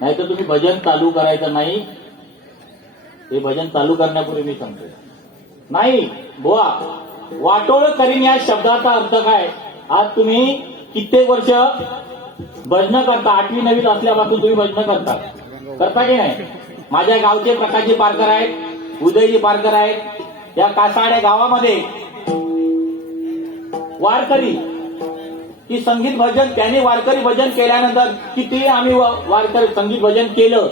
नाही तर तुम्ही भजन चालू करायचं नाही. हे भजन चालू करण्यापूर्वी मी सांगतो. नाही बुवा, वाटोळ करीन या शब्दाचा अर्थ काय? आज तुम्ही कित्येक वर्ष भजन करता, 8वी 9वीत असल्यापासून तुम्ही भजन करता की नाही? माझ्या गावचे प्रकाशजी पारकर आहेत, उदयजी पारकर आहेत. या कासाड्या गावामध्ये वारकरी की संगीत भजन, त्याने वारकरी भजन केल्यानंतर किती आम्ही वारकरी संगीत भजन केलं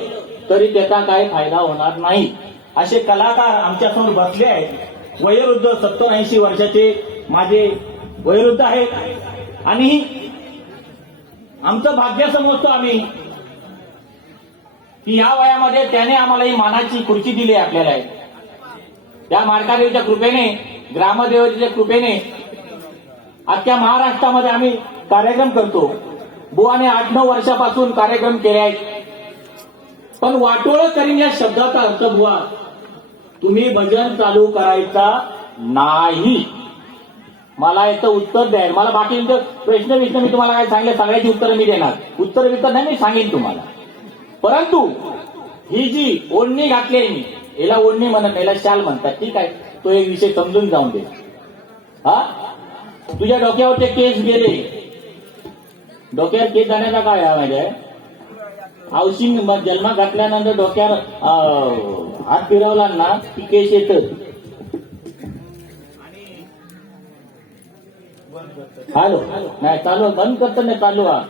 तरी त्याचा काही फायदा होणार नाही. असे कलाकार आमच्यासमोर बसले आहेत. वयोवृद्ध 70-80 वर्षाचे माझे वयोवृद्ध आहेत आणि आमचं भाग्य समजतो आम्ही की या वयामध्ये त्याने आम्हाला ही मानाची खुर्ची दिली आपल्याला. त्या मार्कादेवीच्या कृपेने, ग्रामदेवतेच्या कृपेने अख्ख्या महाराष्ट्रामध्ये आम्ही कार्यक्रम करतो. बुवाने 8-9 वर्षापासून कार्यक्रम केले आहेत. पण वाटोळ करीन या शब्दाचा अर्थ बुवा, तुम्ही भजन चालू करायचा नाही. मला याचं उत्तर द्या. मला बाकी प्रश्न मी तुम्हाला काय सांगितलं सगळ्याची उत्तरं मी देणार. उत्तर नाही मी सांगेन तुम्हाला. परंतु ही जी ओढणी घातली आहे मी, याला ओढणी म्हणत, याला शाल म्हणतात. ठीक आहे, तो एक विषय समजून जाऊन दे. हा, तुझ्या डोक्यावरचे केस गेले. डोक्यावर केस जाण्याचा काय माहिती आहे? हाऊसिंग जन्म घातल्यानंतर डोक्यावर हात फिरवला ना की केस येतं. हॅलो, नाही चालू, बंद करतो नाही चालू. हा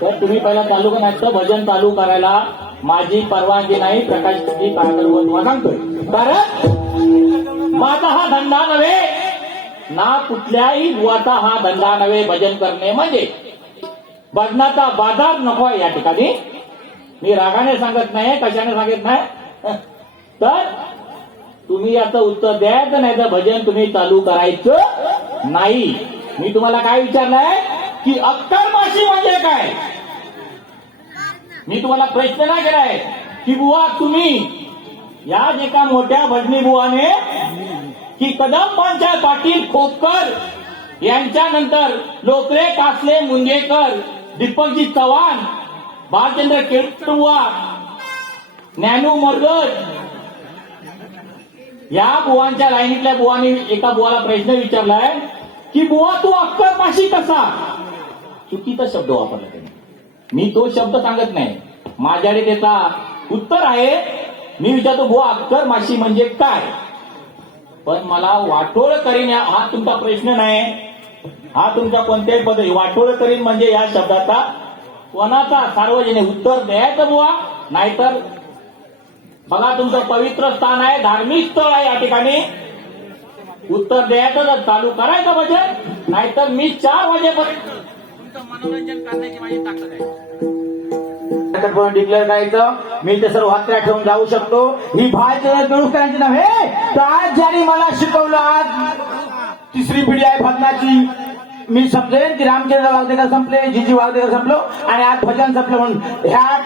तर तुम्ही पहिला चालू का नाही तर भजन चालू करायला माझी परवानगी नाही. प्रकाशजी पारकर सांगतोय. कारण माझा हा धंदा नव्हे ना, कुठल्याही बुवाचा हा धंदा नव्हे भजन करणे. म्हणजे भजनाचा बाजार नको आहे या ठिकाणी. मी रागाने सांगत नाही, कशाने सांगत नाही. तर तुम्ही याचं उत्तर द्यायचं नाही तर भजन तुम्ही चालू करायचं नाही. मी तुम्हाला काय विचारलंय की अक्करमाशी म्हणजे काय? मी तुम्हाला प्रश्न नाही केलाय की बुवा तुम्ही या जे का मोठ्या भजनी बुवाने की कदम पांचाळ पाटील खोपकर यांच्यानंतर लोकरे कासले मुंजेकर, दीपकजी चव्हाण, भालचंद्र केळुवा, ज्ञानू मोरगड या बुवांच्या लाईनीतल्या बुवानी एका बुवाला प्रश्न विचारलाय की बुवा तू अक्करमाशी कसा? चुकीचा शब्द वापरला त्यांनी. मी तो शब्द सांगत नाही, माझ्याकडे त्याचा उत्तर आहे. मी विचारतो बुवा अक्करमाशी म्हणजे काय? पण मला वाटोळ करीन हा तुमचा प्रश्न नाही. हा तुमचा कोणत्याही पद्धती वाटोळ करीन म्हणजे या शब्दाचा कोणाचा सार्वजनिक उत्तर द्यायचं बुवा. नाहीतर बघा तुमचं पवित्र स्थान आहे, धार्मिक स्थळ आहे, या ठिकाणी उत्तर द्यायचं तर चालू करायचं भजन. नाहीतर मी 4 वाजेपर्यंत तुमचं मनोरंजन करण्याची माझी ताकद आहे. डिक्लेअर करायचं मी ते सर्व हात्या ठेवून जाऊ शकतो. ही भाजप करायची नव्हे तर आज ज्यांनी मला शिकवलं, आज 3री पिढी आहे भजनाची. मी समजेन की रामचंद्र वागदेकर संपले, जीजी वागदेकर संपलो आणि आज भजन संपलं म्हणून ह्या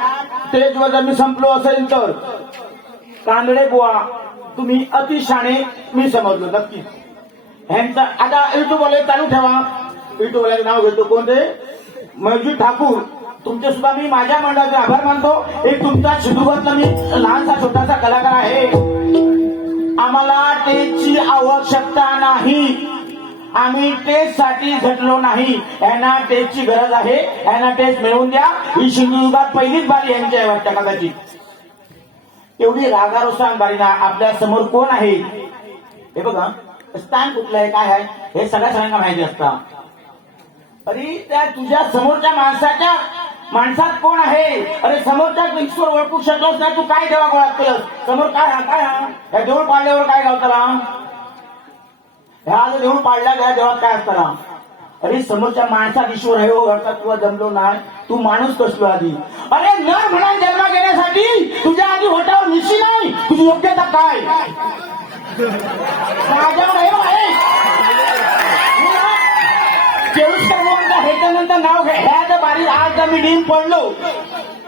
स्टेजवर जर मी संपलो असेल तर कांदळे बुवा तुम्ही अतिशाणे मी समजलो नक्की. ह्यांचा आता युट्यूबवाले चालू ठेवा. युट्यूबवाल्याचं नाव घेतो कोण ते? मयूरजी ठाकूर. तुमचे सुद्धा मी माझ्या मंडळाचे आभार मानतो. एक तुमचा शिदुबतला मी लहानसा छोटासा कलाकार आहे. आम्हाला टेजची आवश्यकता नाही. आम्ही टेजसाठी झटलो नाही. यांना टेजची गरज आहे. यांना टेज मिळवून द्या. ही सिंधुदुर्गात पहिलीच बारी यांची आहे वाटतं कदाचित. एवढी रागारुसाण बारी ना. आपल्या समोर कोण आहे हे बघा. स्थान कुठलं आहे काय आहे हे सगळ्यांना माहिती असतं. अरे त्या तुझ्या समोरच्या माणसात कोण आहे? अरे समोरच्या ईश्वर ओळखू शकलोच नाही तू काय देवा गोळा केलंस? समोर काय हा काय हा ह्या देऊळ पाडल्यावर काय गावताला? ह्या देऊळ पाडल्या त्या देवळात काय असताना? अरे समोरच्या माणसात ईश्वर आहे हो घरचा तुला जमलो नाही. तू माणूस कसलो आधी? अरे नर म्हणून जन्म घेण्यासाठी तुझ्या आधी होटावर निशी नाही. तुझी योग्यता काय? माझ्याकडे ह्याच्यानंतर नाव घ्या. ह्या बारी आज मी डीम पडलो.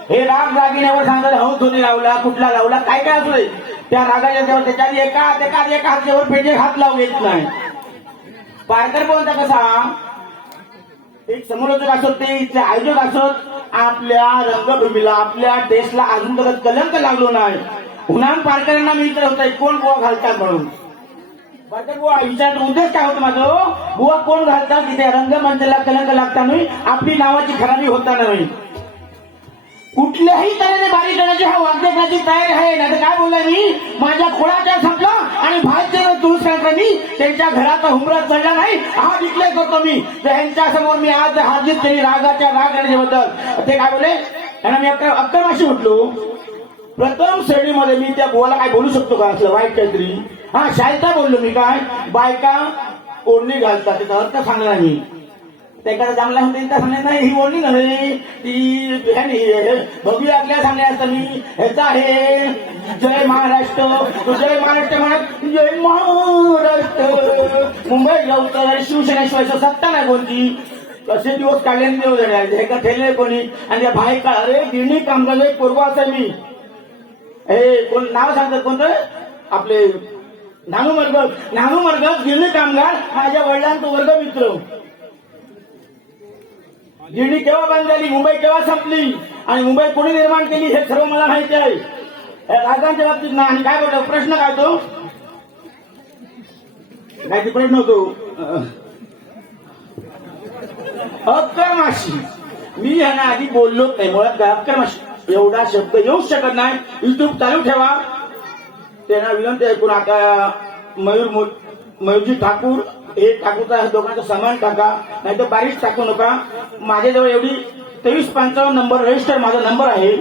हे राग रागिण्यावर सांगतात हो धोनी लावला कुठला लावला काय काय असू दे. त्या रागाच्या जेव्हा त्याच्यात एका हातावर पेजे हात लावून येत नाही. पारकर बोलता कसा एक समालोचक असत ते इथले आयोजक असत आपल्या रंगभूमीला आपल्या टेस्टला अजून तक कलंक लागलो नाही. उन्हान पारकऱ्यांना मी इतर होत कोण बुवा घालतात म्हणून. पारकर बुवा विचार उद्देश काय होतं माझं, बुवा कोण घालतात तिथे रंगमंचाला कलंक लागता नाही, आपली नावाची खराबी होता नाही. कुठल्याही तऱ्हेने बारीक करण्याची हा वाद्यकाची तयारी आहे. नाही तर काय बोललाय मी, माझ्या खोळाच्या संपला आणि भारतीय तुळसकांनी त्यांच्या घराचा हुमरात चढला नाही हा डिक्लेअर करतो मी. त्यांच्या समोर मी आज हाजीर केली रागाच्या राग करण्याबद्दल. ते काय बोलले, त्यांना मी अक्कल माशी म्हटलो. प्रथम श्रेणीमध्ये मी त्या बुवाला काय बोलू शकतो का असलं वाईट काहीतरी. हा शाळेचा बोललो मी काय, बायका ओढणी घालतात त्याचा अर्थ सांगणार मी. त्याकडे चांगला होते त्या सांगण्यात नाही, ही ओढणी नव्हे ती बघूया आपल्या सांगण्या असतं मी ह्याचा आहे जय महाराष्ट्र. जय महाराष्ट्र म्हणत जय महाराष्ट्र. मुंबई लवकर शिवसेनेशिवाय सत्ता नाही कोणती. कसे दिवस काढले दिवस झाले हे का ठेवले कोणी. आणि त्या बायका अरे गिरणी कामगार एक पूर्व असं मी हे कोण नाव सांगतात कोणतं आपले नानू मरगत गिरणी कामगार माझ्या वडिलांचा वर्ग मित्र. गिरणी केव्हा बंद झाली, मुंबई केव्हा संपली आणि मुंबई कोणी निर्माण केली हे सर्व मला माहिती आहे. राजांच्या बाबतीत ना. आणि काय बोलतो प्रश्न काय तो काय प्रश्न होतो अक्करमाशी. मी ह्यांना आधी बोललोच नाही मुळात काय अक्करमाशी एवढा शब्द येऊच शकत नाही. युट्यूब चालू ठेवा. त्यांना विनंती ऐकून आता मयूरजी ठाकूर हे ठाकूरचा दोघांचा समान टाका नाही तर बारीक टाकू नका. माझ्याजवळ एवढी 2355 नंबर रजिस्टर माझा नंबर आहे.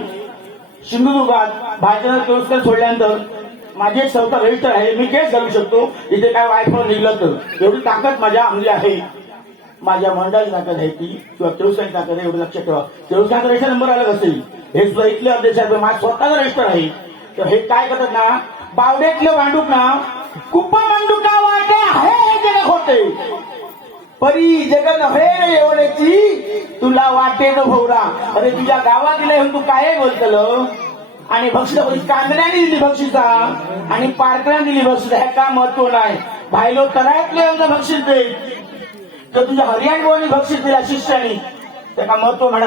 सिंधुदुर्गात भाजप पुरस्कार सोडल्यानंतर माझी एक संस्था रजिस्टर आहे. मी केस घालू शकतो इथे काय वायफळ निघलं तर. एवढी ताकद माझ्या अंगी आहे. माझ्या मंडळाची ताकद आहे ती किंवा केळुसकांची ताकद आहे एवढं लक्षात ठेवा. केळुसकांचा रजिस्टर नंबर अलग असेल हे सुद्धा इथले अध्यक्ष आहे. माझा स्वतःचा रजिस्टर आहे. तर हे काय करतात ना बावडेतलं वांडूक ना कुप्पा मांडूका वाटे आहे जग होते परी जग नव्हे एवढ्याची तुला वाटे न भोवरा. अरे तुझ्या गावात दिलंय तू काय बोलतलं. आणि बक्षीस कांगण्याने दिली बक्षिसा आणि पारकऱ्याने दिली बक्षीस हे का महत्व नाही. भाईलो तरायतले बक्षीस दे तर तुझ्या हरियाणा बक्षीस दिला शिष्याने त्याला महत्व म्हणा.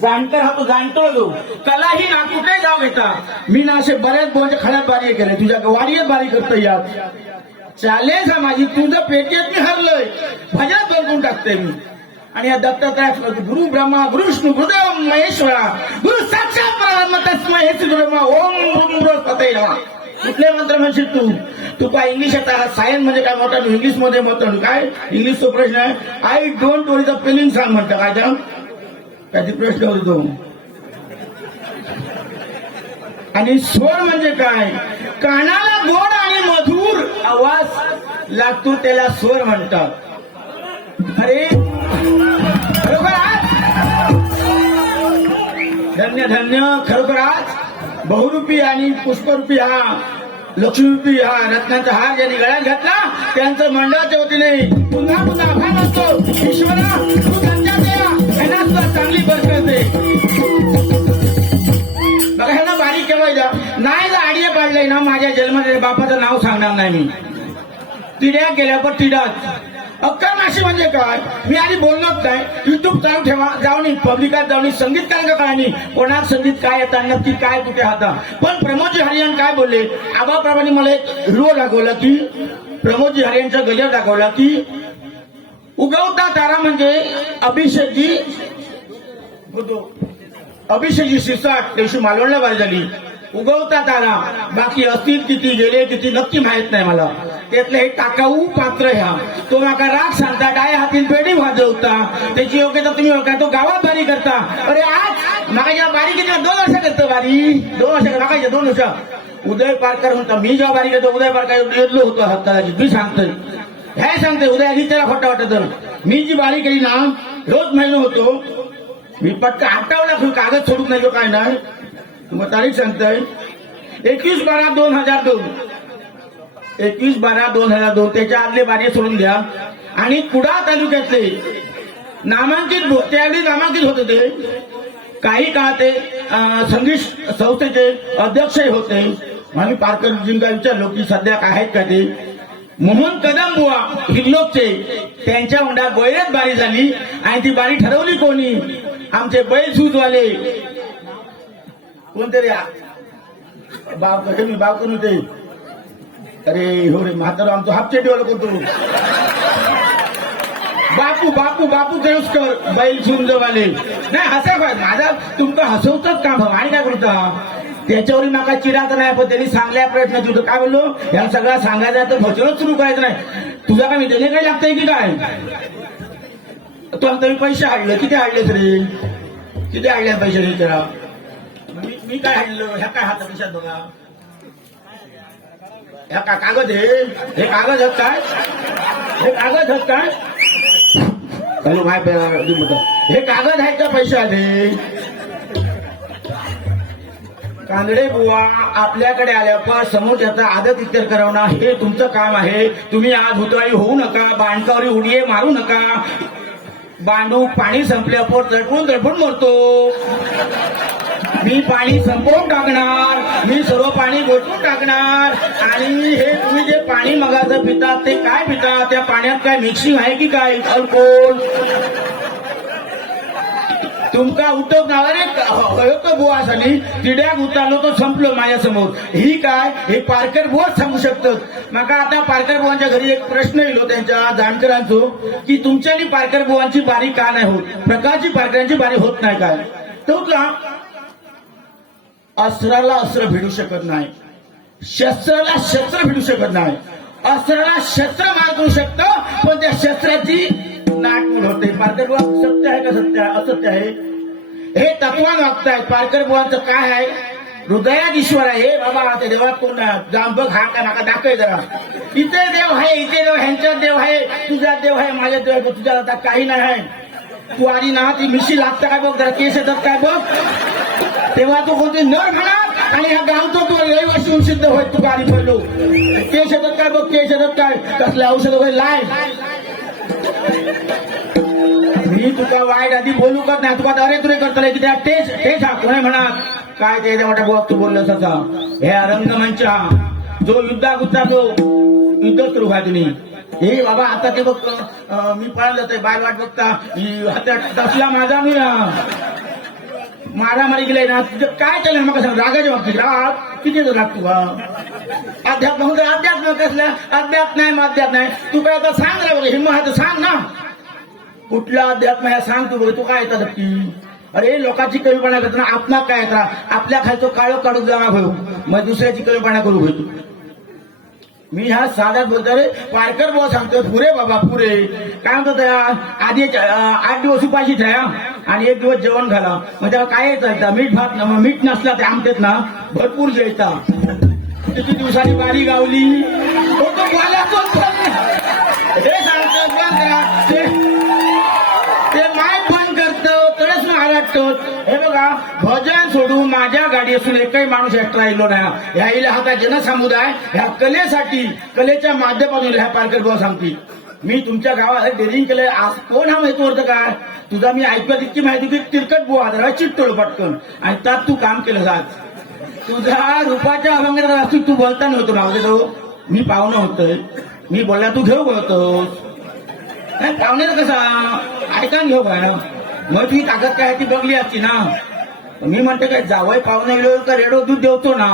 जाणकार हा तो जाणतो जो कलाही ना कुठे जाव घेता. मी ना असे बरेच बोलचे खड्यात बारी केले तुझ्या वारीत बारी करतो यात चालेल माझी तुझं पेटीत मी हरलोय भजनात बंदून टाकते मी. आणि या दत्तात्रय गुरु ब्रह्मा गुरु विष्णू गुरुदेव महेश्वरा गुरु साक्षात परब्रह्म तस्मै हेतु ब्रह्मा ओम बृहस्पती नमः. कुठले मंत्र म्हणशील तू काय इंग्लिश आता सायन्स म्हणजे काय मोठा इंग्लिश मध्ये म्हणतो काय इंग्लिश तो प्रश्न आहे. I don't worry the spelling सांग म्हणतं काय त्याची प्रश्न होतो. आणि स्वर म्हणजे काय कानाला गोड आणि मधुर आवाज लागतो त्याला स्वर म्हणतात. अरे खरोखर धन्य धन्य खरोखर आज बहुरूपी आणि पुष्परूपी हा लक्ष्मीरूपी हा रत्नाचा हार ज्यांनी गळ्यात घातला त्यांचं मंडळाच्या वतीने पुन्हा आभार मानतो. ईश्वरा तू त्यांच्या यांना सुद्धा चांगली बरकत दे. बघा ह्यांना बारीक केव्हा नाही जर आडिया पाडलंय ना माझ्या जन्माच्या बापाचं नाव सांगणार नाही मी. तिड्या गेल्यावर तिडाच. अक्करमाशी म्हणजे काय मी आधी बोललोच नाही. युट्यूब चालू ठेवा जाऊन पब्लिकात जाऊन संगीतकार कळानी कोणाक संगीत काय येतात नक्की काय कुठे हाता. पण प्रमोदजी हरियाण काय बोलले आबाप्रमाणे मला एक व्हिडिओ दाखवला की प्रमोदजी हरियाणचा गजर दाखवला की उगवता तारा म्हणजे अभिषेकजी सिरसाट दिवशी मालवणला बारी झाली. उगवता तारा बाकी असतील किती गेले किती नक्की माहित नाही मला. त्यातलं हे टाकाऊ पात्र ह्या तो माका राग सांगता डाय हातीन पेढी वाजवता त्याची योग्यता तुम्ही ओळखा तो गावात बारी करता. अरे आज मागाच्या बारी किती 2 वर्ष करतो बारी 2 वर्ष मागायच्या 2 वर्ष उदय पारकर म्हणता मी जेव्हा बारी करतो उदय पारकर येतलो होतो हप्ताची मी सांगतोय हे सांगते उदय आधी त्याला खोटा वाटत. मी जी बारी केली ना रोज महिना होतो मी पटका आठवला कागद सोडून नाही काय नाही. तुम्हाला तारीख सांगताय 21/12/2002 21/12/2002 त्याच्या आदले बारी सोडून द्या. आणि कुडाळ तालुक्यातले नामांकित त्यावेळी नामांकित होते ते काही काळ ते संगीत संस्थेचे अध्यक्षही होते. आम्ही पारकरजींना विचारलो की सध्या काय आहेत का ते मोहन कदम बुवा हिरलोकचे त्यांच्या उंडात बैलच बारी झाली आणि ती बारी ठरवली कोणी आमचे बैल सूजवाले कोणतरी बाप कसे मी बाप करून होते अरे हो रे म्हातारा आमचं हापचेटीवाला कोणतो बापू बापू बापू केळुसकर बैल सुंदरवाले नाही हसा काय माझा तुमचं हसवतच काम आणि काय करता त्याच्यावर नका चिरात नाही पण त्यांनी सांगल्या प्रयत्न तुझं काय बोललो या सगळा सांगायचं तर भजनच सुरू करायचं नाही तुझा काय देणे काही लागतंय की काय तू आता मी पैसे हाडले किती हाडले तरी किती हाडले पैसे त्याला मी काय हाडलं ह्या काय हात पैशात बघा ह्या का कागद हे कागद आहेत काय हे कागद आहेत काय हॅलो माय हे कागद आहेत का पैसे आले कांदडे बुवा आपल्याकडे आल्यावर समोर त्याचा आदत इतर करवणं हे तुमचं काम आहे तुम्ही आज हुतवाळी होऊ नका बांडकावरी उडीये मारू नका बांडू पाणी संपल्यावर तडफडून मरतो मी पाणी संपवून टाकणार मी सर्व पाणी गोठवून टाकणार आणि हे तुम्ही जे पाणी मगाचं पितात ते काय पितात त्या पाण्यात काय मिक्सिंग आहे की काय अल्कोहोल तुमका उठव नावाने बुवासाठी तिड्याक उतारलो तो संपलो माझ्यासमोर ही काय हे पारकर बुवाच सांगू शकतात मका आता पारकर बुवांच्या घरी एक प्रश्न येलो त्यांच्या जाणकारांचो की तुमच्यानी पारकर बुवांची बारी का नाही होत प्रकारची पारकरांची बारी होत नाही काय तो का अस्त्राला अस्त्र भिडू शकत नाही शस्त्राला शस्त्र भिडू शकत नाही अस्त्राला शस्त्र मार करू शकतं पण त्या शस्त्राची नाटमूल होते पारकर बुवा सत्य आहे का सत्य आहे असत्य आहे हे तत्वान वागतायत पारकर बुवांचं काय आहे हृदयात ईश्वर आहे बाबा ते देवात कोण जाम बघ हा का नाका दाखव जरा इथे देव आहे इथे देव ह्यांच्यात देव आहे तुझ्या देव आहे माझ्या देव आहे तुझ्या आता काही नाही आहे तू आली ना ती मिशी लागतं काय बघ जरा केस येतात काय बघ तेव्हा तू कोणते नर म्हणा आणि ह्या गावतो तू रहिवाशी सिद्ध होय तू गाडी पडलो केस येतात काय बघ केस येतात काय कसले औषध वगैरे लाय मी तुका वाईट आधी बोलू करत नाही तुका अरे तुरे करतले की त्या तेच हा कोणी म्हणा काय ते मोठ्या बुवा तू बोललं तसा हे रंगमंचा जो युद्धागुद्धा जो युद्ध सुरू आहे तुम्ही हे बाबा आता ते बघ मी पळायला जातोय बाय वाट बघता हातात तसला माझा मी मारामारी गेलाय ना तुझं काय केलं मग सांग रागाच्या बाबतीत राग किती राग तुला अध्यात्म होतं अध्यात्म कसला अध्यात्म नाही अध्यात्म नाही तू काय आता सांग रे बघ हिम्मत आहे तर सांग ना कुठला अध्यात्म आहे सांग तू बघ तू काय येतात नक्की अरे लोकांची कमीपणा करताना आपला काय येतात आपल्या खालचं काळं काढून जमा होऊ मग दुसऱ्याची कमीपणा करू होतो मी ह्या साध्यात बोलतो रे पारकर बुवा सांगतो पुरे बाबा पुरे काय म्हणतो त्या आधी 8 दिवस उपाशी ठेवा आणि 1 दिवस जेवण घाला मग त्याला काय येतं मीठ भात ना मग मीठ नसला ते आमटेत ना भरपूर जेवता किती दिवसांनी बारी गावली हे सांगतो ते माय पण करतं तरच महाराष्ट्र हे बघा भजन सोडून माझ्या गाडी असून एकही माणूस एक्स्ट्रा येलो नाही ह्या इला हा जनसमुदाय ह्या कलेसाठी कलेच्या माध्यमातून ह्या पारकर बुवा सांगतील मी तुमच्या गावात डेरिंग केलंय आज कोण हा माहिती होतं काय तुझा मी ऐकत इतकी माहिती की तिरकट बुवा जरा चिट्टोळ पटकन आणि त्यात तू काम केलं जात तुझा रूपाच्या अभंगात असतो तू बोलता नव्हतो ना तो मी पाहुणं होतोय मी बोलला तू घेऊ बोलतो नाही पाहुण्याचं कसा ऐका घेऊ काय मग ती ताकद काय ती बघली असती ना मी म्हणते काय जावय पाहुणे गेलो का रेडो दूध देवतो ना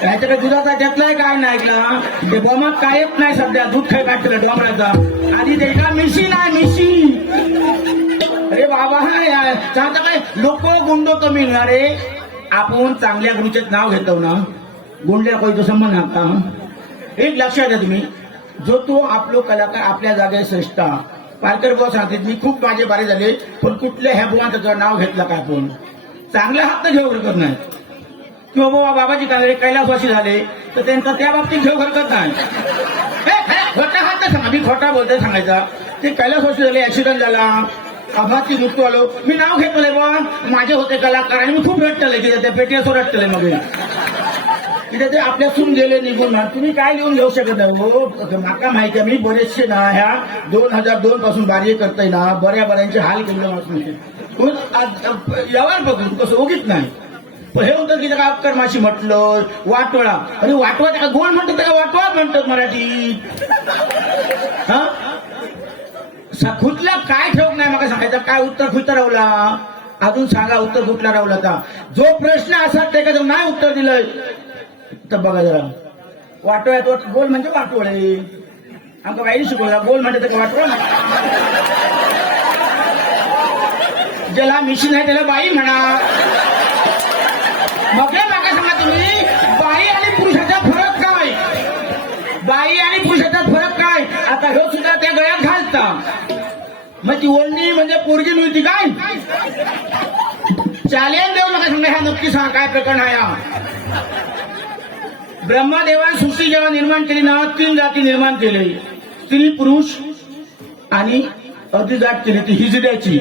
त्याच्या काय दुधाचा त्यातलाय काय नाही ऐकला ते बॉमात कायच नाही सध्या दूध खाय काढलं डोंगराचा आधी ते का मिशी नाही मिशी अरे बाबा चाहता काय लोक गुंडो कमी अरे आपण चांगल्या गुरुचे नाव घेतो ना गुंड्या कोई तो संबंध नाका एक लक्षात द्या तुम्ही जो तो आपलो कलाकार आपल्या जागेत श्रेष्ठ पारकर बुवा सांगते मी खूप माझे बारे झाले पण कुठल्या ह्या बुवांचं नाव घेतलं काय आपण चांगल्या हात घेऊ हरकत नाही किंवा बाबा बाबाजी कांगडे कैलासवासी झाले तर त्यांचा त्या बाबतीत घेऊ हरकत नाही खोटा हात सांगा मी खोटा बोलतोय सांगायचा ते कैलासवासी झाले ऍक्सिडेंट झाला अपघाती मृत्यू आलो मी नाव घेतलंय बा माझे होते कलाकार आणि मी खूप रट्टले की त्या पेटीवर रट्टले मग तिथे ते आपल्यासून गेले निघून तुम्ही काय लिहून घेऊ शकत नाही हो माका माहिती आहे मी बरेचसे ना ह्या 2002 पासून कार्य करताय ना बऱ्याचे हाल केले यावर बघून कसं उगीच नाही हे होतं की त्याला अक्कर माशी म्हटलं वाटोळा. अरे वाटवा त्याला गोल म्हणतात त्याला वाटवा म्हणतात मराठीत. हा खुदला काय ठेवत नाही मला सांगायचं काय उत्तर खुदता रावला. अजून सांगा उत्तर कुठला रावला का. जो प्रश्न असा ते का नाही उत्तर दिलंय तर बघा जरा. वाटोळ्यात गोल म्हणजे वाटोळे. आमका बाईने शिकवला गोल म्हणजे त्याला वाटवा. ज्याला मिशीन आहे त्याला बाई म्हणा. मग नका सांगा तुम्ही बाई आणि पुरुषाचा फरक काय. बाई आणि पुरुषाचा फरक काय. आता हे सुद्धा त्या गळ्यात घालता. मग ती ओढणी म्हणजे पोरगी मिळती काय. चॅलेंज देऊ नका सांगा. ह्या नक्की सांगा काय प्रकरण आहे हा. ब्रह्मदेवाने सृष्टी जेव्हा निर्माण केली ना 3 जाती निर्माण केले. स्त्री पुरुष आणि अधिजात केली ती हिजड्याची.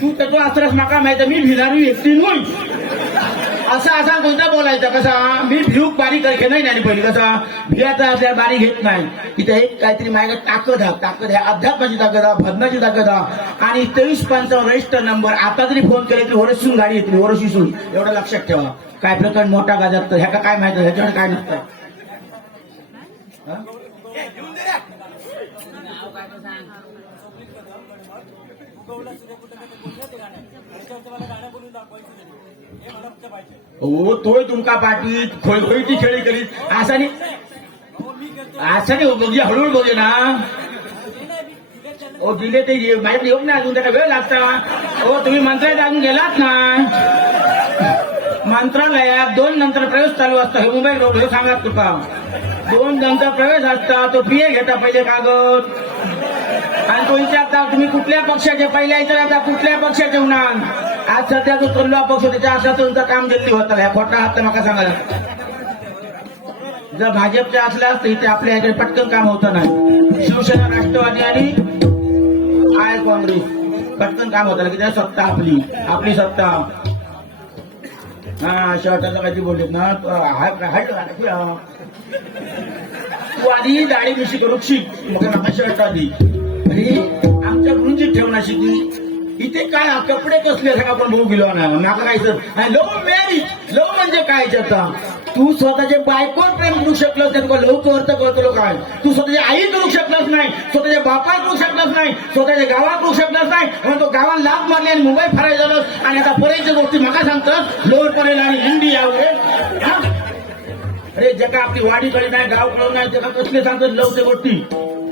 तू त्याचा आश्रस नका माहिती मी भिलारी व्यक्ती होईल असा कोणता बोलायचा कसा. मी भिऊक बारीक घे नाही पहिली कसा भियाचा असल्या बारीक घेत नाही. तिथे एक काहीतरी माझ्या ताकद आहे अध्यात्माची ताकद आहे भजनाची ताकद आहे. आणि 2355 रजिस्टर नंबर आता जरी फोन केले तरी ओरसून गाडी येते ओरशीसून. एवढं लक्षात ठेवा. काय प्रकरण मोठा गाजात ह्या काय माहिती ह्याच्याकडे काय नसतं. हो तोय तुमका पाठवीत खोयची खेळी करीत असा नाही बघूया हळूहळू बघूया ना. ओ दिले ते माझ्याकडे येऊन नाही अजून त्याला वेळ लागता. हो तुम्ही मंत्रालयात अजून गेलात ना. मंत्रालयात 2 नंतर प्रवेश चालू असता. हे मुंबई रोड हे सांगा तुका 2 नंतर प्रवेश असता. तो पीए घेता पहिले कागद आणि तो विचारता तुम्ही कुठल्या पक्षाचे पहिल्या विचारता कुठल्या पक्षाचे होणार. आज सध्या जो चालला पक्ष त्याच्या असा तुमचं काम दिल्ली होता. ह्या खोटा हात तर नका सांगायला. जर भाजपच्या असल्या असतं इथे आपल्या ह्याच्यात पटकन काम होतं नाही. शिवसेना राष्ट्रवादी आणि आय काँग्रेस पटकन काम होतं की त्या सत्ता आपली सत्ता. हा शर्टाला काहीतरी बोललेत ना तू आधी दाढी मिशी करू शिक मग नका शर्ट आधी. आणि आमच्या गुरुजी ठेवणार शिकली इथे काय कपडे कसले आपण भाऊ गेलो ना नका कायचं. लव्ह मॅरेज लव्ह म्हणजे काय आता. तू स्वतःच्या बायकोवर प्रेम करू शकलास नाही. तुला लव्ह अर्थ कळतो काय. तू स्वतःच्या आई करू शकलास नाही. स्वतःच्या बापाला करू शकलास नाही. स्वतःच्या गावात करू शकलास नाही. म्हणून तो गावाला लाभ मारले आणि मुंबई फरायला झालं. आणि आता पर्यंत गोष्टी मला सांगतात लोअर परेल आणि हिंदी यावं. अरे जे का आपली वाडी कळी नाही गाव कळून नाही ते कसले सांगतात लवच्या गोष्टी.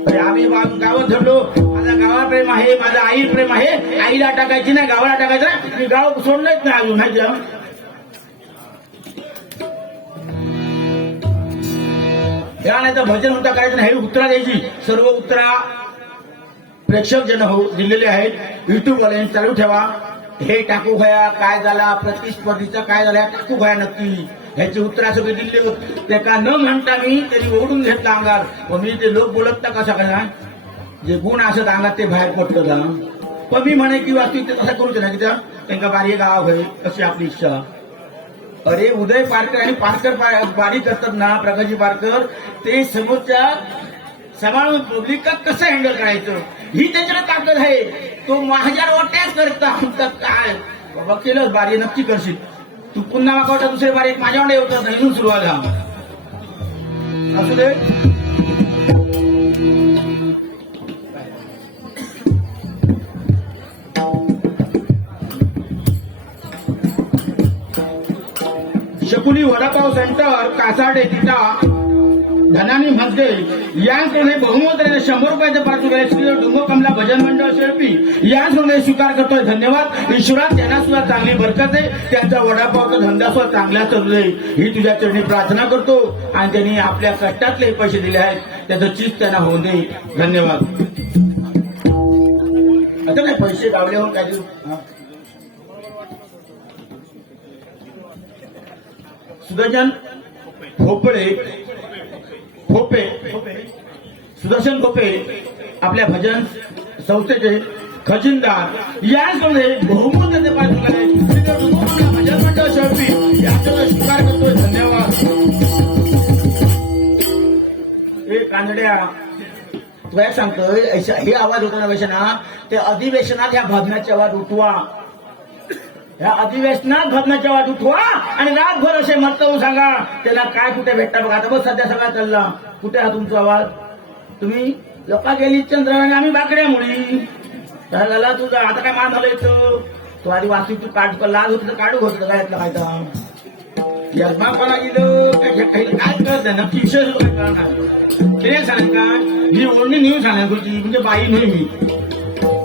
अरे आम्ही गावात धरलो माझा गावात प्रेम आहे माझा आई प्रेम आहे. आईला टाकायची नाही गावाला टाकायचं. मी गाव सोडलंच नाही अजून माहिती. त्यानंतर भजन होता करायचं हे उत्तरा द्यायची. सर्व उत्तरा प्रेक्षक जन दिलेले आहेत युट्यूब वाल्यांनी चालू ठेवा. हे टाकू भया काय झाला प्रतिस्पर्धीचा काय झाला टाकू भया नक्की. ह्याची उत्तरा सगळी दिली ते का न म्हणता मी त्यांनी ओढून घेतला अंगार. व मी ते लोक बोलत तर कसा करा जे गुण असत अंगात ते बाहेर पडतं का. पण मी म्हणे की वास्तू ते तसं करूच ना की त्यांना बारी गाव होय अशी आपली इच्छा. अरे उदय पारकर आणि पारकर बारी करतात ना प्रकाशजी पारकर ते समोरच्या सांभाळून पब्लिक कसं हँडल करायचं ही त्याच्याकडे ताकद आहे. तो माझ्या वाट्याच करता काय बाबा केलं बारी नक्की करशील. तू पुन्हा मागा वाटत दुसरे बारी माझ्याकडे होतं ना इथून सुरुवात असू दे. शकुनी वडापाव सेंटर कासाडे तिटा धनानी मध्ये यांकडे बहुमताने 100 रुपयाचे पार्सल केले. डुंगो कमला भजन मंडळ शिल्पी यांकडे स्वीकार करतोय. धन्यवाद. ईश्वरात त्यांना सुद्धा चांगली बरकत आहे. त्यांचा वडापावचा धंदा सुद्धा चांगला चालू आहे ही तुझ्या चरणी प्रार्थना करतो. आणि त्यांनी आपल्या कष्टातले पैसे दिले आहेत त्याचं चीज त्यांना होऊ दे. धन्यवाद. आता नाही पैसे गावल्यावर काय देऊ. सुदर्शन सुदर्शन खोपे आपल्या भजन संस्थेचे खजिनदार यांकडे बहुमताचे भजन मंडळ शिल्पी यांचा स्वीकार करतोय. धन्यवाद. हे कांदड्या तुला सांगतोय हे आवाज होताना वेशना ते अधिवेशनात ह्या भजनाचे आवाज उठवा. या अधिवेशनात भजनाच्या वाट उठवा आणि रातभर असे मरतवून सांगा त्याला काय कुठे भेटता बघा. आता बस सध्या सगळा चालला. कुठे हा तुमचा आवाज? तुम्ही लोका गेली चंद्र आणि आम्ही बाकड्या मुली. काय झाला तुझा? आता काय मान झालं इथं? तो आधी वाचू तू काढ लाज होती तर काढू होतं काय यातलं काय यजमानपणा गेलं काय कळत नक्की विषय काय करणार ते सांग का ही ओढणी नेऊन सांगा तुझी म्हणजे बाई नाही मी.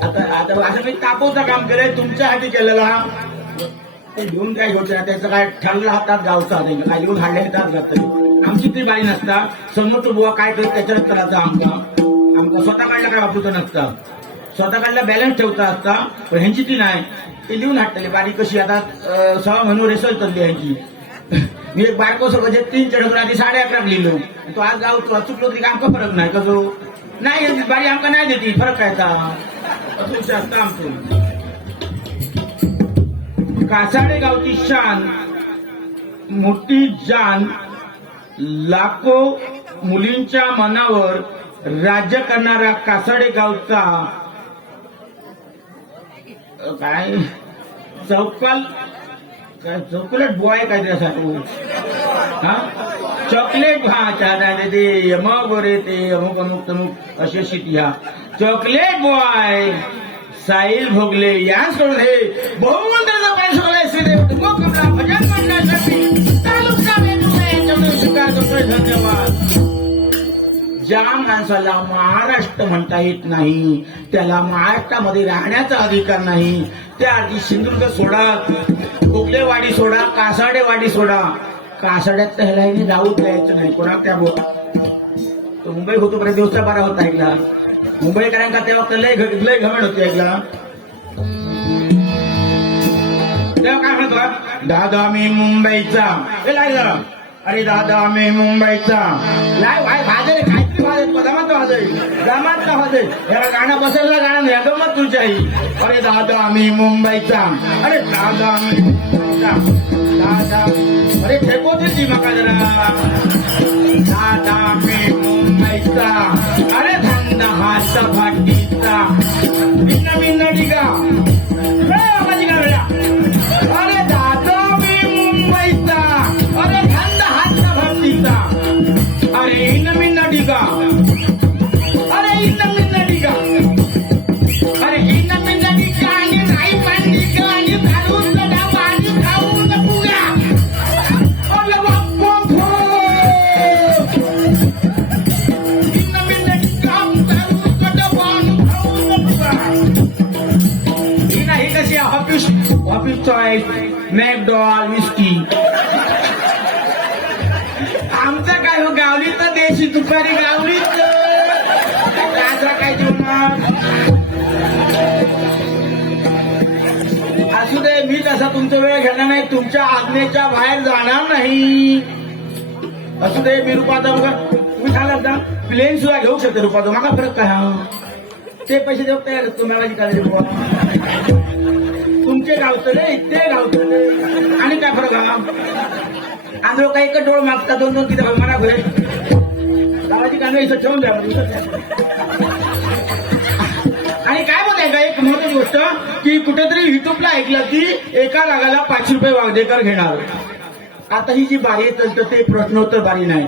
आता आता असं मी तापवचं काम केलंय तुमच्यासाठी केलेला ते घेऊन काय घ्यायचं त्याचं काय ठरला हातात गावचा काय घेऊन हाडले हातात घातलं. आमची ती बाई नसता समोर बुवा काय करत त्याच्यावर करायचं आमचा स्वतः काढला काय वापरूचं नसतं. स्वतः काढला बॅलन्स ठेवता असता पण ह्यांची ती नाही ते लिहून हाटले बारीक कशी आता 6 महिने रिसर्च करली ह्यांची. मी एक बायको सोबत 3 चढवून आधी 11:30 लिहिलो. तो आज गाव चुकलो तरी आमका फरक नाही कसो नाही बारी आमका नाही देते फरक काय असं असतं आमचं. कासाडे गावची शान मोठी जान लाखो मुलींच्या मनावर राज्य करणारा कासाडे गावचा काय चॉकलेट बॉय काय त्यासाठी हा चॉकलेट ते मग रे ते अमुक अमुक तमुक अशी शिटी हा चॉकलेट बॉय साहिल भोगले या सोडून हे बहुमूल त्याचा पैसा सोडलाय श्रीदेव कमला भजन मंडळासाठी तालुका स्वीकार करतोय. धन्यवाद. ज्या माणसाला महाराष्ट्र म्हणता येत नाही त्याला महाराष्ट्रामध्ये राहण्याचा अधिकार नाही. त्या आधी सिंधुदुर्ग सोडा भोगलेवाडी सोडा कासाडेवाडी सोडा कासाड्यात ह्याला राहू द्यायचं नाही कोणा त्या तो मुंबई होतो पर्यंत दिवसा बारा होता ऐकला मुंबईकरांका तेव्हा लय घमंड होती ऐकला तेव्हा काय म्हणतो दादा मी मुंबईचा हे लागलं अरे दादा मी मुंबईचा लाय भाई भाजर काहीतरी भाजर जमात भाजर जमात का भाजर याला गाणं बसवलं गाणं नाही गमत तुझ्याही. अरे दादा मी मुंबईचा अरे दादा मी दादा अरे ठेको तुझी मका जरा दादा मी मुंबईचा अरे धंदा हात भाटीचा भिन्न भिन्न डिगा माझी गावड्या अरे दादा मी मुंबईचा अरे अरे इन मिन्न डिगा अरे इन मिन्न डिगा अरे इन मिन्न डिगा आणि नाही पण डिगा आणि घालून गडा पाणी खाऊन पुऱ्या अरे बाप्पा इन मिन्न डिगा घालून गडा पाणी खाऊन पुऱ्या ही नाही कशी ऑफिस चॉईस मॅकडॉल विस्की आमचं काय हो गावली तर देशी दुपारी गावलीच काय जेवणार असू दे. मी तसा तुमचा वेळ घेणार नाही तुमच्या आज्ञेच्या बाहेर जाणार नाही. असू दे मी रुपाचा बघा तुम्ही सांगा जा प्लेन सुद्धा घेऊ शकते रुपाचा माका फरक काय हा ते पैसे देऊ तयार तुम्हाला काळजी तुमचे गावतले ते गावतले आणि काय फरक हा आंध्र काही एक डोळ मागता 2-2 किती मला घरे गावाची कांदा इथं ठेवून द्या. आणि काय बोलाय का एक महत्वाची गोष्ट की कुठेतरी युट्यूबला ऐकलं की एका रागाला 500 रुपये वागदेकर घेणार. आता ही जी बारी चालतं ते प्रश्नोत्तर बारी नाही.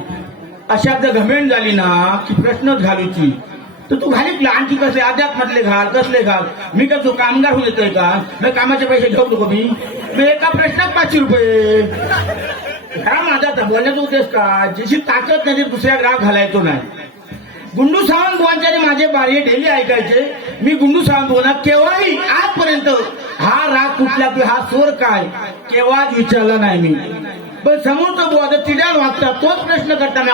अशा जर घमेंड झाली ना की प्रश्नच घालूची तर तू घालीत आणखी कसले अध्यात्मातले घाल कसले घाल. मी का तू कामगार होऊन येतोय का मी कामाचे पैसे घेऊ नको मी एका प्रश्नात 500 रुपये हा माझा बोलण्याचा उद्देश का ज्याची ताकद नाही दुसऱ्या ग्राहक घालायचो नाही. गुंडू सावंत बुवांच्या माझे बारी डेली ऐकायचे. मी गुंडू सावंत बुवांना केव्हाही आजपर्यंत हा राग कुठला की हा स्वर काय केव्हाच विचारला नाही मी. पण समोरचा बुवा जर तिड्याला वाचता तोच प्रश्न करताना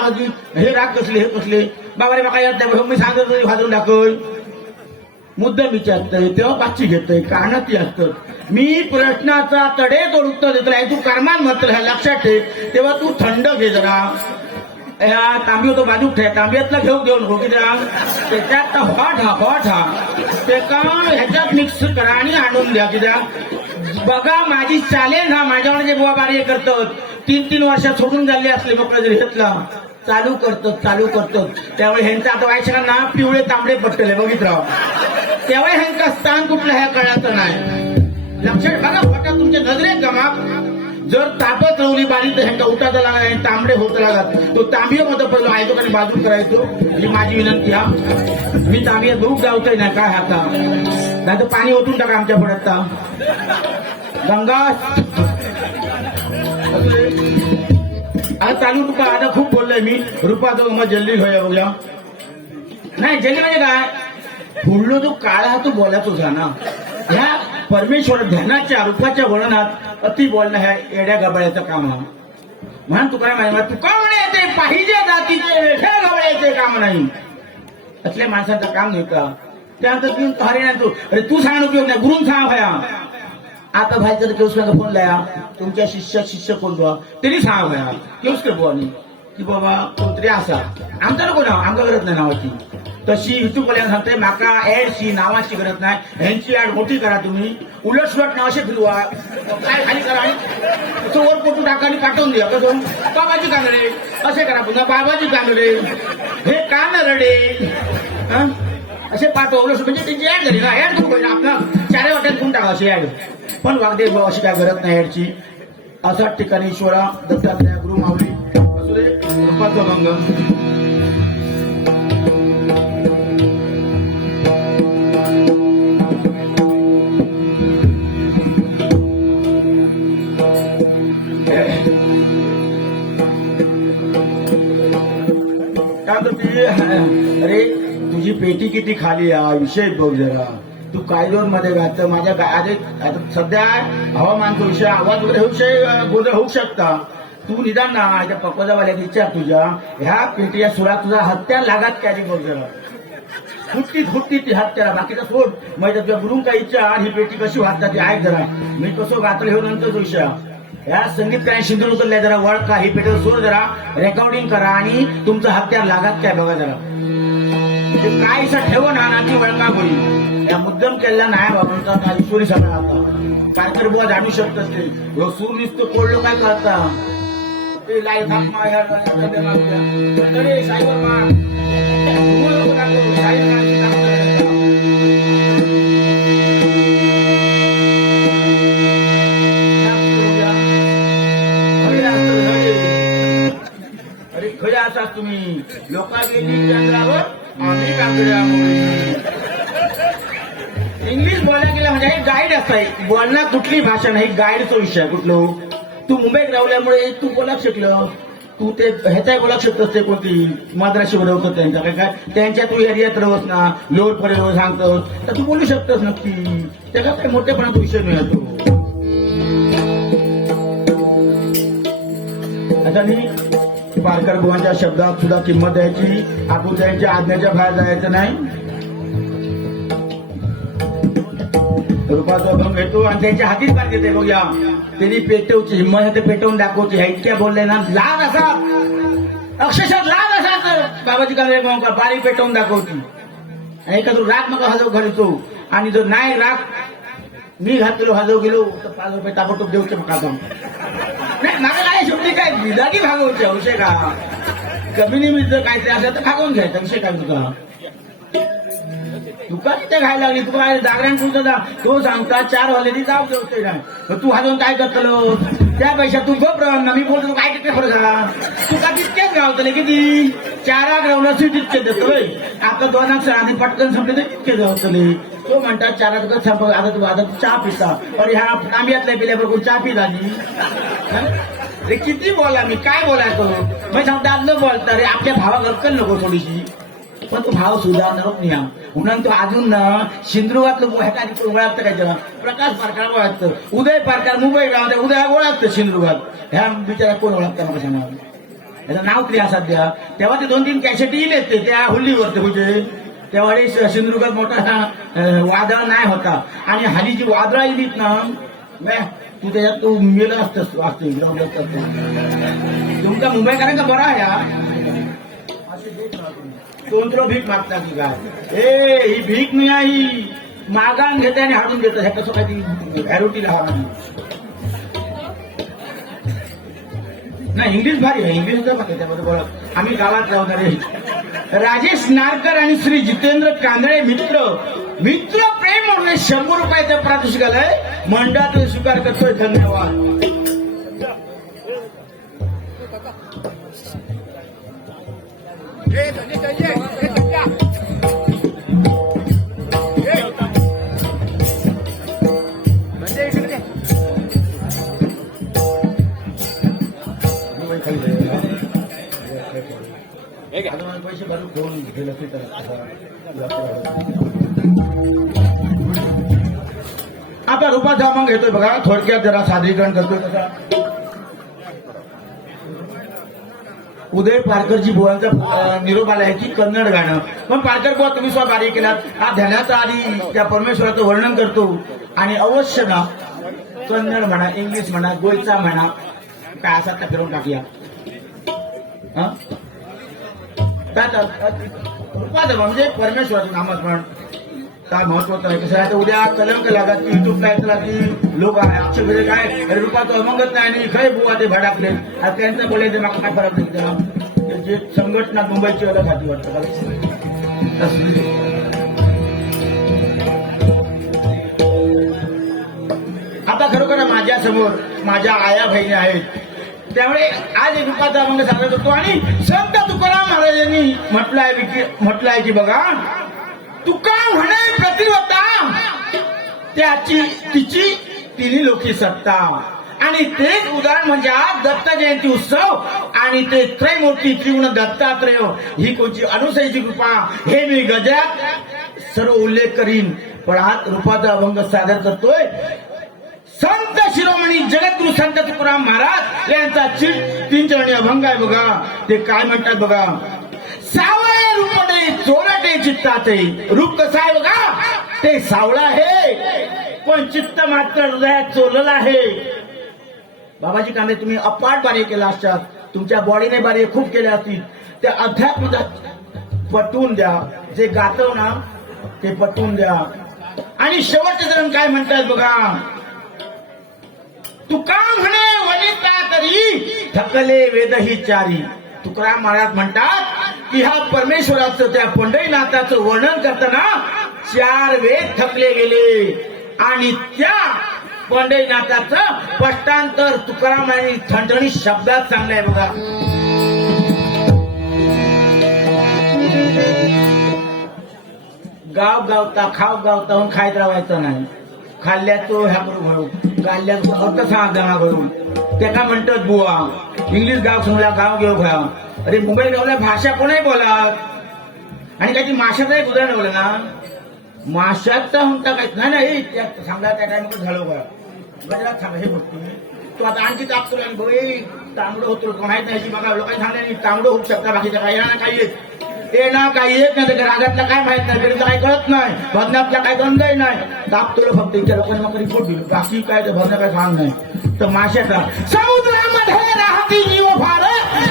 हे राग कसले हे कसले बाबा माका येत नाही मी सांगत भाजून दाखल मुद्दा विचारतोय तेव्हा पाचशे घेतोय कानाती असतं. मी प्रश्नाचा तडेतोड उत्तर देतो तू कर्मान मात्र ह्या लक्षात ठेव. तेव्हा तू थंड घे जरा ह्या तांबी होतो बाजूक ठेव तांब्यातला घेऊ नको की त्याच्यात हॉट हा ते का ह्याच्यात मिक्स करा आणि आणून द्या की बघा माझी चॅलेंज हा माझ्यावर जे बुवा बारी करतात 3-3 वर्षात सोडून झाले असले मोकळा जरी घेतला चालू करतो त्यामुळे ह्यांचा आता वायशांना पिवळे तांबडे पटले बघित राहा तेव्हा ह्यांचा स्थान कुठलं ह्या कळाचं नाही. लक्षात बघा फोटा तुमच्या त्यांच्या नजरेत गमाप जर तापत रवली बारी तर ह्यांना उठायचा लागा आणि तांबडे होत लागत तो तांबिय मध्ये पहिलं ऐकतो आणि बाजू करायचो ही माझी विनंती हा मी तांबिया धूप जावतोय ना काय हाता नाही तर पाणी ओतून टाका आमच्या पडत गंगा आता चालू रुपा आता खूप बोललोय मी रुपा तो मग जल्दी होया बघूया नाही जल्दी म्हणजे काय पुढलो जो काळ हा तो बोलायचो होता ना ह्या परमेश्वर ध्यानाच्या रूपाच्या वर्णनात अति बोलणं ह्या येड्या गबाळ्याचं काम आहे म्हणून तुकाराम म्हणाला तुका म्हणायचे पाहिजे जातीचे वेठ्या गबाळ्याचे काम नाही असल्या माणसाचं काम नाही का त्यानंतर हरिणा तू अरे तू सांगणं उपयोग नाही गुरुन सांग भया आता भाई जर केवसला फोन लाया तुमच्या शिष्य कोण बुवा तरी सांगा भया केवसकर बुवानी की बाबा कोणतरी असा आमचा नको नाव आमच्या गरज नाही नावाची तशी हितू बोलायला सांगते माका ऍडची नावाची गरज नाही ह्यांची ऍड मोठी करा तुम्ही उलट सुलट नाव असे फिरवा काय खाली करा आणि वर फोटो टाका आणि पाठवून द्या कसं बाबाजी कानडे असे करा पुन्हा बाबाजी कानडे हे कानडे असे पाठवलं म्हणजे त्यांची ऍड झाली ना ऍड करू आपला चारे वाट्यात घेऊन टाका अशी ऍड पण वागदेव भाऊ अशी काय गरज नाही ऍडची असाच ठिकाणी ईश्वरा दत्तात्रय गुरु माऊली असू दे रूपाचा भंग अरे तुझी पेटी किती खाली आहे विषय बघ जरा तू काय झोन मध्ये घातलं माझ्या आता सध्या हवामानचा विषय आवाज वगैरे गोंधळ होऊ शकता तू निदान ना त्या पक्वाजावाल्यात विचार तुझ्या ह्या पेटीच्या सुरात तुझा हत्या लागत कॅरी बघ जरा फुटती ती हत्याला बाकीचा सोड मग तुझ्या गुरुं काही इच्छा ही पेटी कशी वाचतात ती ऐक जरा मी कसं घातलं हे नंतर विषय या संगीतकारांनी शिंदूर उचलल्या जरा वळ का ही पेटी सोड जरा रेकॉर्डिंग करा आणि तुमचं हत्यार लागत काय बघा जरा काय असं ठेव ना ती वळका होईल या मुद्दम केलेला नाही बाबा ईश्वरी सगळा आता काय तर बुवा जाणू शकत ते सूर नुसतं कोळलं काय करता ते लाई अरे खरे असा तुम्ही लोकांनी आम्ही इंग्लिश बोलायला गेला म्हणजे हे गाईड असतं बोलणार कुठली भाषा नाही गाईडचा विषय कुठलं तू मुंबईत राहिल्यामुळे तू बोला शिकलं तू ते ह्याचा बोला शकतोस ते कोणती माद्राशी बरोबर त्यांचा काय त्यांच्या तू एरियात राहत ना लोड पर्यंत सांगतोस तर तू बोलू शकतोस नक्की त्याचा काही मोठेपणाचा विषय नाही तो आता मी पारकर बुवांच्या शब्दात सुद्धा किंमत द्यायची आपण त्यांच्या आज्ञाच्या बाहेर जायचं नाही रूपाचा भंग घेतो आणि त्यांच्या हातीच पार घेते बघूया त्यांनी पेटवची हिंमत आहे ते पेटवून दाखवते ह्या इतक्या बोलले ना लाग असा अक्षरशः लाग असा बाबाजी का बारीक पेटवून दाखवती आणि एखादं राग मग हजव घालतो आणि जर नाही राग मी घातलो हजव गेलो तर 5 रुपये ताबडतोब देऊचे मग आता नाही मला काय शेवटी काय विजागी भागवते विषय का कमी निमित्त जर काय ते असेल तर भागवून घ्यायचा विषय काय तुका किती घायला लागली तुका जागरण तुझं तो सांगता 4 वाजले जाऊ देवते नाही तू हाजून काय करतलो त्यापेक्षा तू गप मी बोलतो काय किती फरक झाला तुका तितकेच गावतले किती 4 ग्राउंडला तितके देतोय आपलं 2 अक्षर आधी पटकन संपले तितके गावतले तो म्हणतात 4 संप आता तू चहा पिता पण ह्या आंब्यातल्या पिल्याबरोबर चहा पी झाली रे किती बोला मी काय बोलायचो मग सांगता आज न बोलता रे आपल्या भावात अक्कल नको थोडीशी पण तो भाव सुधारणार नाही म्हणून तो अजून सिंधुदुर्गातलं ह्याच्या ओळखतं काय प्रकाश पारकर ओळखतं उदय पारकर मुंबई गावात उदय ओळखतं सिंधुदुर्गात ह्या बिचारा कोण ओळखतं ना कशा त्याचं नाव तरी सध्या तेव्हा ते 2-3 कॅसेटी येईल ते त्या हुल्लीवरती म्हणजे तेव्हा सिंधुदुर्गात मोठा वादळ नाही होता आणि हल्ली जी वादळ येलीत ना तू त्याच्यात तू मेलं असतंस तुमचा मुंबईकरांचा बरा आहे कोणतं भीक मागता की काय ही भीक नाही ही मागान घेते आणि हाडून घेतं ह्या कसं काय ती व्हॅरोटी राहा नाही इंग्लिश भारी आहे इंग्लिश त्यामध्ये बोला आम्ही गावात राहणारे राजेश नारकर आणि श्री जितेंद्र कांदळे मित्र प्रेम म्हणून 100 रुपयाचं पारितोषिक आलंय मंडळातून स्वीकार करतोय. धन्यवाद. पैसे भरून घेऊन गेलं ते आता रूपाचा मग घेतोय बघा. थोडक्यात जरा सादरीकरण करतोय तसा. उदय पारकरजी बुवांचा निरोप आलाय की कन्नड गाणं. पण पारकर बुवा तुम्ही स्वतः कार्य केलात. हा ध्यानाचा आधी त्या परमेश्वराचं वर्णन करतो आणि अवश्य ना कन्नड म्हणा, इंग्लिश म्हणा, गोयचा म्हणा, काय असा त्या फिरवून टाकूया. रूपाचं म्हणजे परमेश्वराचं नामस्मरण काय महत्वाचं आहे. कसं आहे उद्या कलंक लागत की युट्यूबला येतला की लोक आक्षेप म्हणजे काय रूपाचं अमंगत नाही आणि खय बुवा ते भडाकले. आता त्यांचं बोलायचं मग काय फरक नाही त्याला. जे संघटना मुंबईची अलग हाती वाटतं. आता खरोखर माझ्या समोर माझ्या आया बहिणी आहेत. त्यामुळे आज एक रूपाचा अभंग सादर करतो आणि संत तुकाराम महाराजांनी म्हटलं आहे की बघा, तुका म्हणे प्रतिवता त्याची तिची तिन्ही लोकी सत्ता. आणि तेच उदाहरण म्हणजे आज दत्त जयंती उत्सव आणि ते त्रयमूर्ती त्रिगुण दत्तात्रेय ही कोणची अनुसयाची कृपा हे मी गजरात सर्व उल्लेख करीन. पण आज रूपाचा अभंग सादर करतोय संत शिरोमणी जगद्गुरु संत तुकाराम महाराज यांचा तीन चरणी अभंग आहे बघा. ते काय म्हणतात बघा. सावळे रूपडे चोरटे चित्ताचे. रूप कसं आहे बघा, ते सावळा आहे पण चित्त मात्र हृदयात चोरलेलं आहे. बाबाजी कांदे तुम्ही अपाट कार्य केला असतात. तुमच्या बॉडीने कार्य खूप केले असतील. त्या अध्यात्मात पटवून द्या. जे गातो ना ते पटवून द्या. आणि शेवटचे जण काय म्हणतात बघा. तुका म्हणे वनिता तरी थकले वेदही चारी. तुकाराम महाराज म्हणतात की हा परमेश्वराचं त्या पंढरीनाथाचं वर्णन करताना 4 वेद थकले गेले आणि त्या पंढरीनाथाचं स्पष्टांतर तुकारामांनी ठणठणीत शब्दात सांगलंय बघा. गाव गावता खाव गावता खायत राहायचं नाही. खाल्ल्याचं ह्या करू गाल्ल्याचं अर्थ सांगा भरून त्या का म्हणतात बुवा. इंग्लिश गाव समजा गाव घेऊ घ्या. अरे मुंबई गावला भाषा कोणाही बोलात. आणि काही माशाचाही उदाहरण ठेवलं ना. माशाचा म्हणता काहीच नाही सांगा त्या टाइम झालं बघा. गजरात सांगा हे बघतो तो आता आणखी ताप तुला तांबडं होतो माहित नाही. बघा लोकांनी सांगले तांबडं होऊ शकता. बाकीच्या काही ना काही ते ना काही येत नाही. रागातला काय माहित नाही. बेडीतला काही कळत नाही. भजनातला काही गंधही नाही. ताप तुला फक्त इथे लोकांनी मग रिपोर्ट दिली. बाकी काय तर भजन काय सांग नाही. तर माशाचा समुद्रामध्ये राहती जीव फार.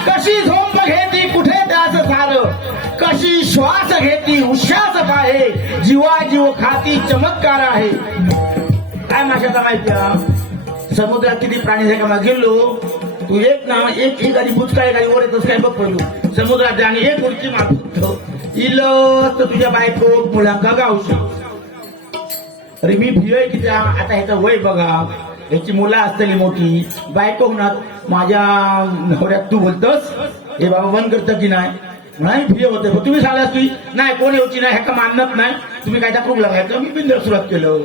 कशी झोंब घेती कुठे त्याच सार. कशी श्वास घेती उश्वास पाहे. जीवा जीव खाती चमत्कार आहे. काय माशाचा माहिती. समुद्रात किती प्राणी आहे का गेलो तू एक ना एक आधी बुचकाय गाडी वर येतच काय बघ पहिलू समुद्रात आणि एक उडकी मारतो इल तर तुझ्या बायको मुलांका गावशी. अरे मी भियोय की त्या आता ह्याचं वय बघा. याची मुलं असतली मोठी बायको होणार. माझ्या नवऱ्यात तू बोलतोस हे बाबा बंद करतं की नाही. नाही भिय होते तुम्ही सांगा की नाही कोण येऊची नाही ह्याका मानत नाही. तुम्ही काय त्या खूप लागायचं. मी बिंदर सुरुवात केलं.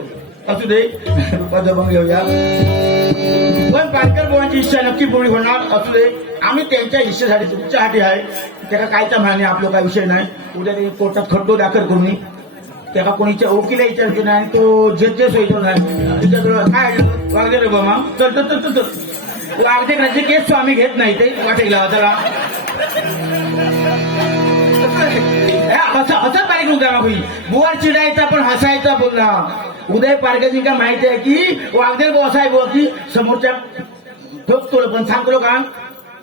असू दे रूपाचं बंग घेऊया. पण पारकर बुवांची इच्छा नक्की पूर्ण होणार. असू दे आम्ही त्यांच्या इच्छेसाठी तुमच्यासाठी आहे. त्याला कायचा माने आपलं काय विषय नाही. उद्या ते कोर्टात खड्डो दाखल करून त्याला कोणीच्या ओकीला विचारते नाही. तो जजेस व्हायचो नाही. त्याच्याजवळ काय वागले रे बाबा चल लागते का जे केस तो आम्ही घेत नाही. ते वाटेला त्याला हसत तारीख उद्या बुवार चिडायचा पण हसायचा बोलला. उदय पारकरजी का माहिती आहे की वागदेल बॉस आहे बुवा की समोरच्या ठोकतो पण सांगतो का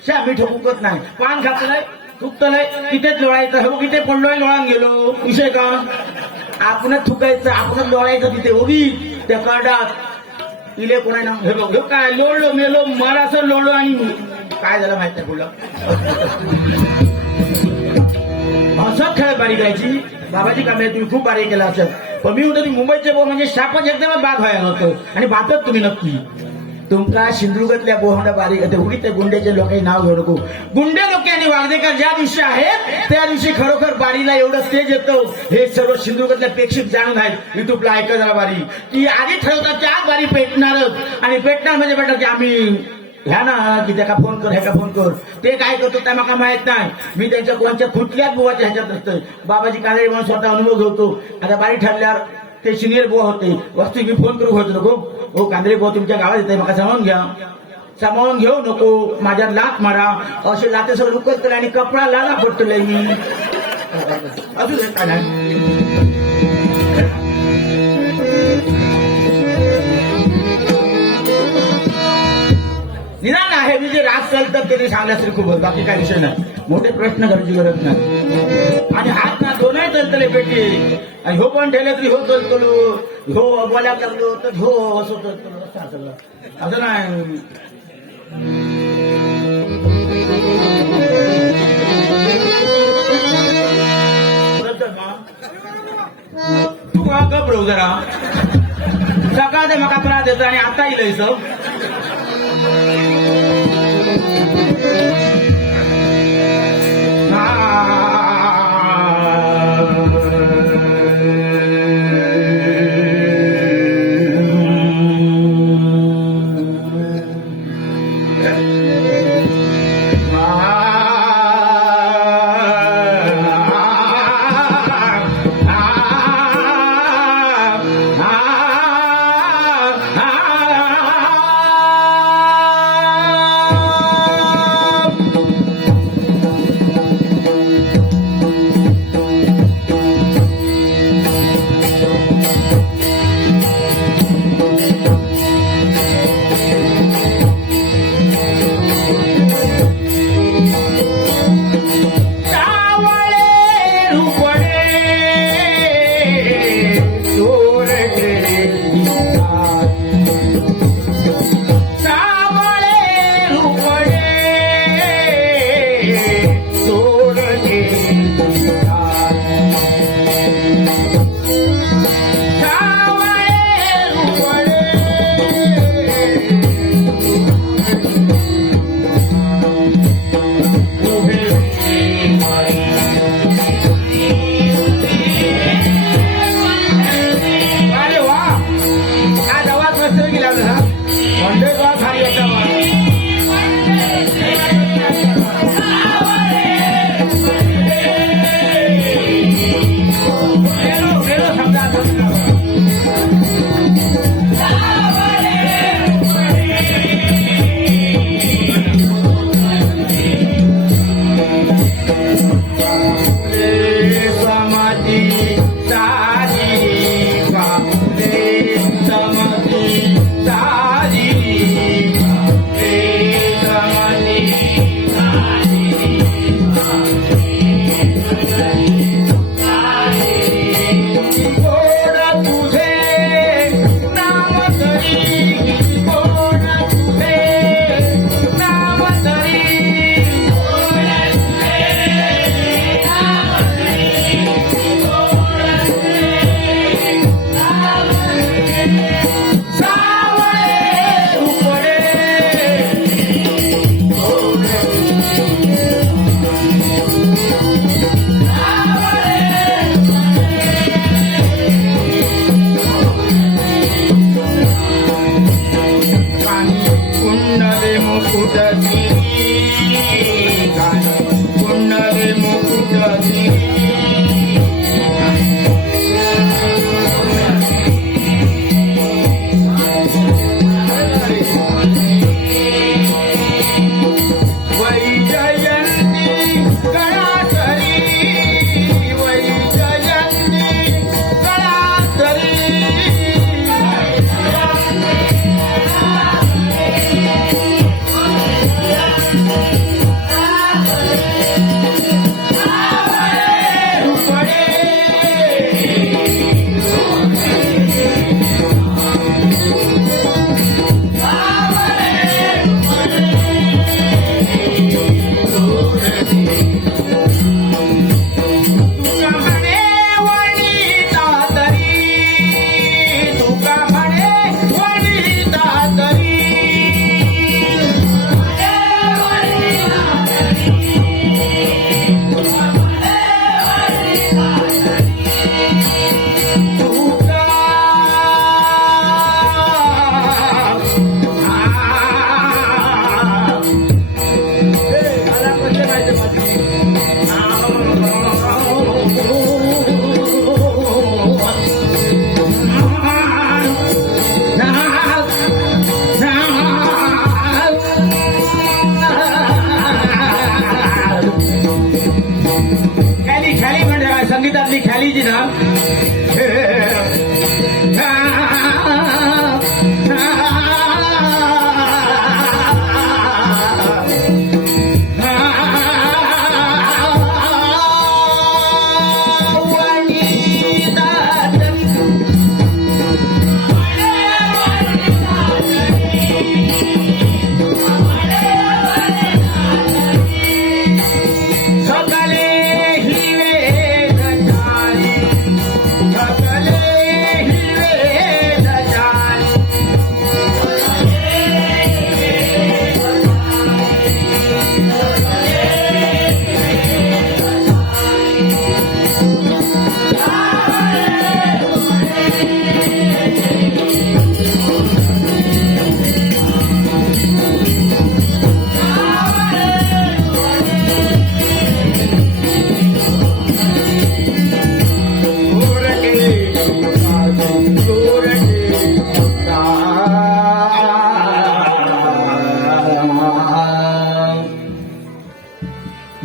शा मी ठोकत नाही. पान खातलंय थुकतलंय तिथेच लोळायचं. हो तिथे पडलोय लोळान गेलो विषय का. आपणच थुकायचं आपणच लोळायचं तिथे उगी त्या कार्डात इले कोणा ना हे बघ काय लोळलो मेलो मला असं लोळलो आणि काय झालं माहित नाही बोललं. असं खेळ बारी करायची. बाबाजी कांबळे तुम्ही खूप बारी केला असत. पण मी म्हणतो मुंबईचे बोह म्हणजे शापच एकदमच बाद व्हायला होतं आणि बातच तुम्ही नक्की तुमका सिंधुदुर्गातल्या बोहंडा बारीक उगी ते गुंड्याचे लोकांनी नाव घेऊ नको. गुंडे लोक आणि वागदेकर ज्या दिवशी आहेत त्या दिवशी खरोखर बारीला एवढं स्टेज येतं हे सर्व सिंधुदुर्गातल्या प्रेक्षक जाणून आहेत. युट्यूबला ऐका जरा बारी की आधी ठरवतात की आज बारी पेटणारच आणि पेटणार म्हणजे बेटा की आम्ही ह्या ना की त्याला फोन कर ह्याका फोन कर ते काय करतो त्या मला माहित नाही. मी त्यांच्या कोणच्या कुठल्याच बुवाच्या ह्याच्यात असतं बाबाजी कांदळे म्हणून स्वतः अनुभव घेतो. आता बारी ठरल्यावर ते सिनियर बुवा होते वस्तू मी फोन करू होतो नको हो कांदळे बुवा तुमच्या गावात येते मला सांभाळून घेऊ नको माझ्या लात मारा असे लाते सगळं रुकत केलं आणि कपडा लाला पडतोय मी असू दे काय नाही. निदान आहे मी जे राग चालतात ते सांगण्यास तरी खूपच बाकी काही विषय नाही. मोठे प्रश्न करायची गरज नाही. आणि हात ना दोनही चलतले पेटी आणि हो पण ठेवले तरी हो चलतलो हो बोलायला लागलो तर हो असं चलतलो असं नाही. तू गप जरा सकाळ ते मका त्रास देतो आणि आता येईल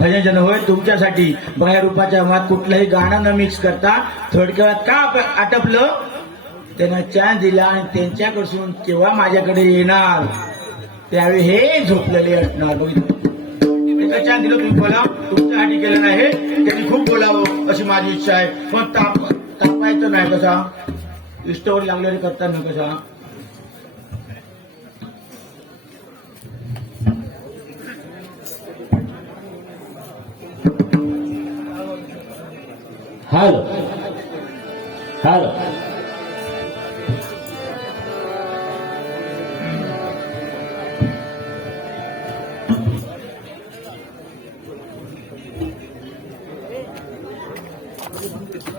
भजन होय तुमच्यासाठी बघा रूपाच्या मात कुठलंही गाणं न मिक्स करता थोडक्यात का आटपलं त्यांना चान्स दिला आणि त्यांच्याकडून केव्हा माझ्याकडे येणार त्यावेळी हे झोपलेले असणार. बघितलं त्याचा चान्स दिलं तुम्ही बोला तुमच्यासाठी केलेलं आहे त्यांनी खूप बोलावं अशी माझी इच्छा आहे. पण तापायचं नाही कसा इष्टवर लागलेले करताना कसा हॅलो हॅलो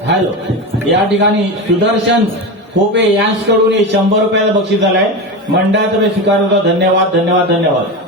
हॅलो या ठिकाणी सुदर्शन खोपे यांच्याकडून 100 रुपयाला बक्षीस झालंय. मंडळातर्फे स्वीकार होता. धन्यवाद धन्यवाद धन्यवाद.